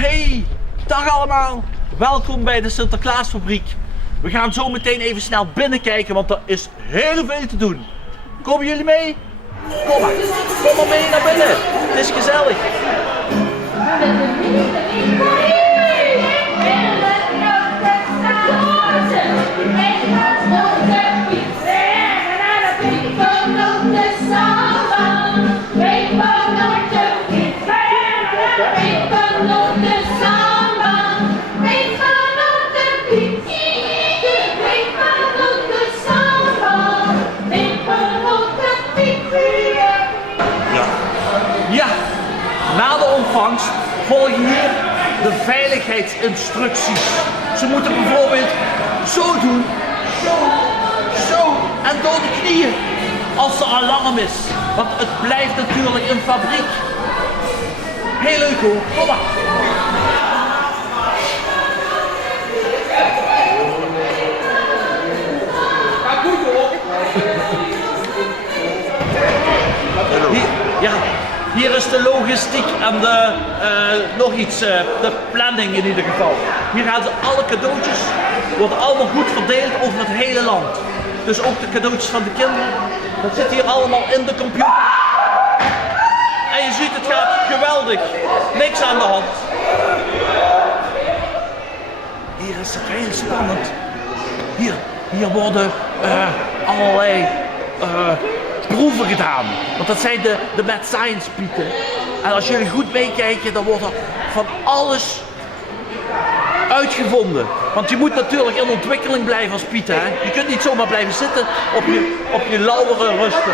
Hey, dag allemaal. Welkom bij de Sinterklaasfabriek. We gaan zo meteen even snel binnenkijken, want er is heel veel te doen. Komen jullie mee? Kom maar mee naar binnen. Het is gezellig. Ja, na de ontvangst volgen hier de veiligheidsinstructies. Ze moeten bijvoorbeeld zo doen, zo en door de knieën als er alarm is. Want het blijft natuurlijk een fabriek. Heel leuk hoor, kom maar. Hier is de logistiek en de, nog iets, de planning in ieder geval. Hier gaan ze alle cadeautjes, worden allemaal goed verdeeld over het hele land. Dus ook de cadeautjes van de kinderen, dat zit hier allemaal in de computer. En je ziet, het gaat geweldig. Niks aan de hand. Hier is het heel spannend. Hier worden allerlei proeven gedaan. Want dat zijn de Mad Science Pieten. En als jullie goed meekijken, dan wordt er van alles uitgevonden. Want je moet natuurlijk in ontwikkeling blijven als Piet. Hè? Je kunt niet zomaar blijven zitten op je lauweren rusten.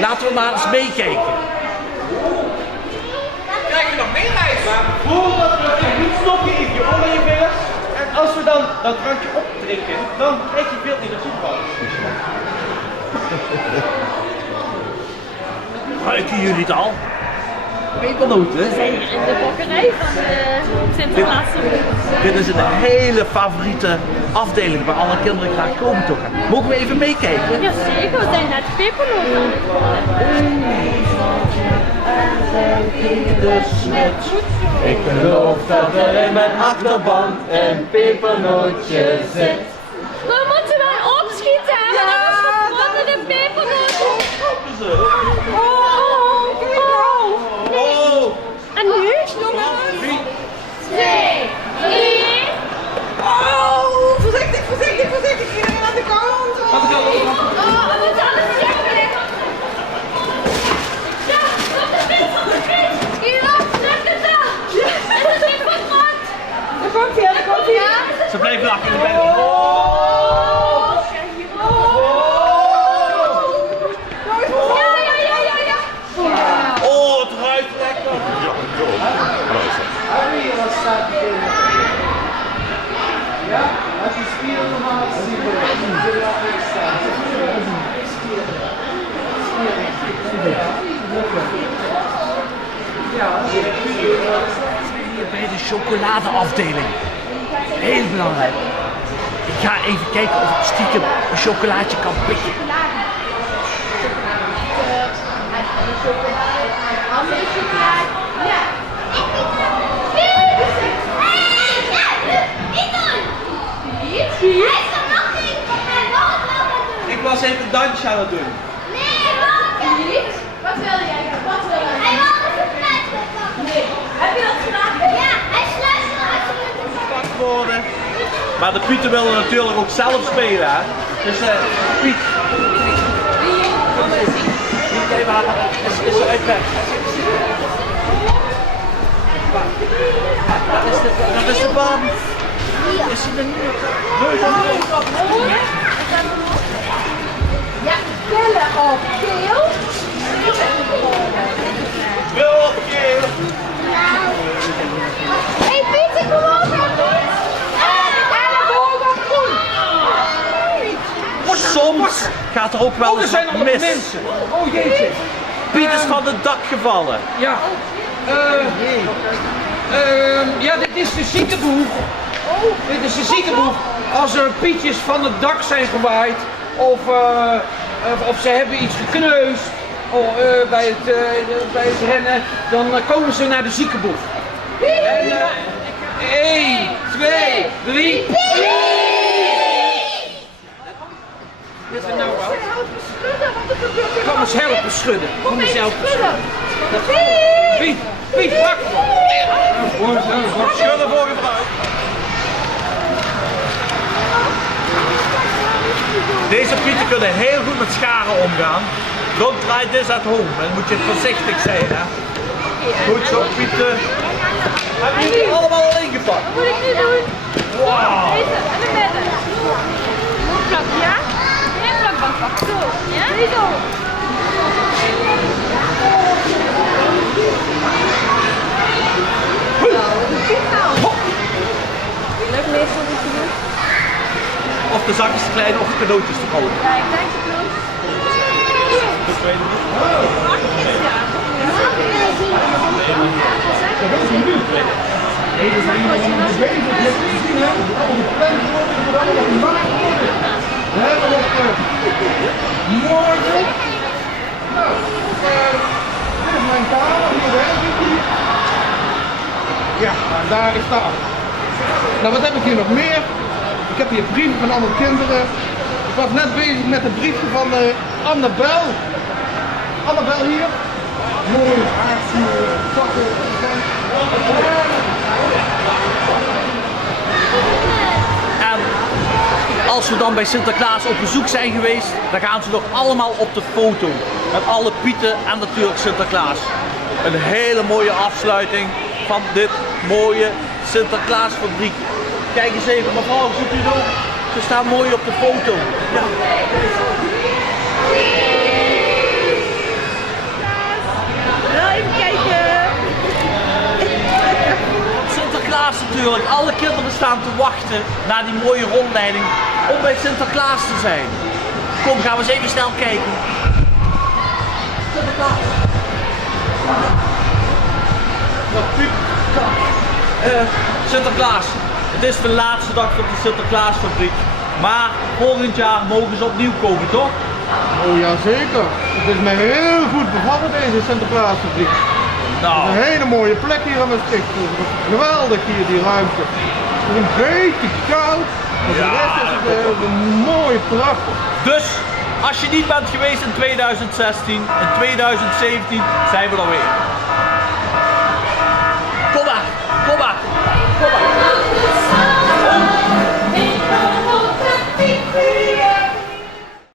Laten we maar eens meekijken. Krijg je nog meer ijs? Maar voordat we niet stoppen in je oorlevers. En als we dan dat drankje opdrinken, dan krijg je veel energie van. Ruiken jullie het al? Pepernoten? We zijn hier in de bakkerij van Sinterklaas. Dit is een hele favoriete afdeling waar alle kinderen graag komen toch? Mogen we even meekijken? Jazeker, we zijn net pepernoten aan het worden. Ik geloof dat er in mijn achterbank een pepernootje zit. We moeten wij opschieten, want anders verbranden de pepernoten. Oh! En nu? 2, 1. Oh, voorzichtig, voorzichtig, voorzichtig. Iedereen aan de kant. We moeten alles checken. Ja, op de fiets, op de fiets. Hierop, druk het dan. Is het niet verbrand? Daar komt hij, daar komt hij. Ze blijven achter de bed. Oh, het ruikt lekker. Harry, wat staat hier? Ja, als je spieren normaal ziet, dan wil je ook staan. Hier bij de chocoladeafdeling. Heel belangrijk. Ik ga even kijken of ik stiekem een chocolaatje kan pikken. Ik was even een dansje aan het doen. Wat wil jij? Wat wil jij? Hij wilde zijn fles. Heb je dat gedaan? Ja, hij sluit Worden. Maar de Pieten willen natuurlijk ook zelf spelen, hè? Dus Piet. Piet, even halen. Is er uit weg? Dat is de baan. Is hij er niet op? Ja, pillen op keel. Wil op keel. Hey Pieter, kom over. Soms gaat er ook wel Er eens zijn nog wat wat mis. mensen. Oh jeetje. Piet is van het dak gevallen. Ja. Ja, dit is de ziekenboeg. Dit is de ziekenboeg. Als er pietjes van het dak zijn gewaaid of ze hebben iets gekneusd bij het rennen, dan komen ze naar de ziekenboeg. En 1, 2, 3. Wat is er nou wel? Kom eens helpen schudden. Kom eens helpen schudden. Piet, pak! Schudden voor gebruik. Deze pieten kunnen heel goed met scharen omgaan. Don't try this at home. Dan moet je voorzichtig zijn, hè. Goed zo, pieten. Hebben jullie allemaal al ingepakt? Wat moet ik nu doen? Wauw. Deze, en de midden. Plak, ja? Geen plakband pakken. Zo. Ja? Niet zo. Lukt meestal niet te doen. Of de zakjes te klein of de cadeautjes te groot. Ja, ik denk het wel. De tweede niet. Morgen. Nou, dit is mijn kamer. Ja, daar is dat. Nou, wat heb ik hier nog meer? Ik heb hier brieven van andere kinderen. Ik was net bezig met een briefje van Annabel. Annabel hier. Mooi, haarsnoer, zakken. En als we dan bij Sinterklaas op bezoek zijn geweest, dan gaan ze nog allemaal op de foto. Met alle pieten en natuurlijk Sinterklaas. Een hele mooie afsluiting van dit mooie Sinterklaasfabriek. Kijk eens even, mevrouw, ziet u het ook? Ze staan mooi op de foto. Ja. Even kijken. Sinterklaas natuurlijk. Alle kinderen staan te wachten naar die mooie rondleiding om bij Sinterklaas te zijn. Kom, gaan we eens even snel kijken. Sinterklaas. Wat piep. Sinterklaas. Het is de laatste dag van de Sinterklaasfabriek. Maar volgend jaar mogen ze opnieuw komen, toch? Oh ja, zeker. Het is mij heel goed bevallen deze Sinterklaasfabriek. Nou, Een hele mooie plek hier aan Maastricht. Geweldig hier, die ruimte. Het is een beetje koud, maar de rest is het een mooi prachtig. dus als je niet bent geweest in 2016, in 2017 zijn we er weer. Kom maar, kom maar, kom maar.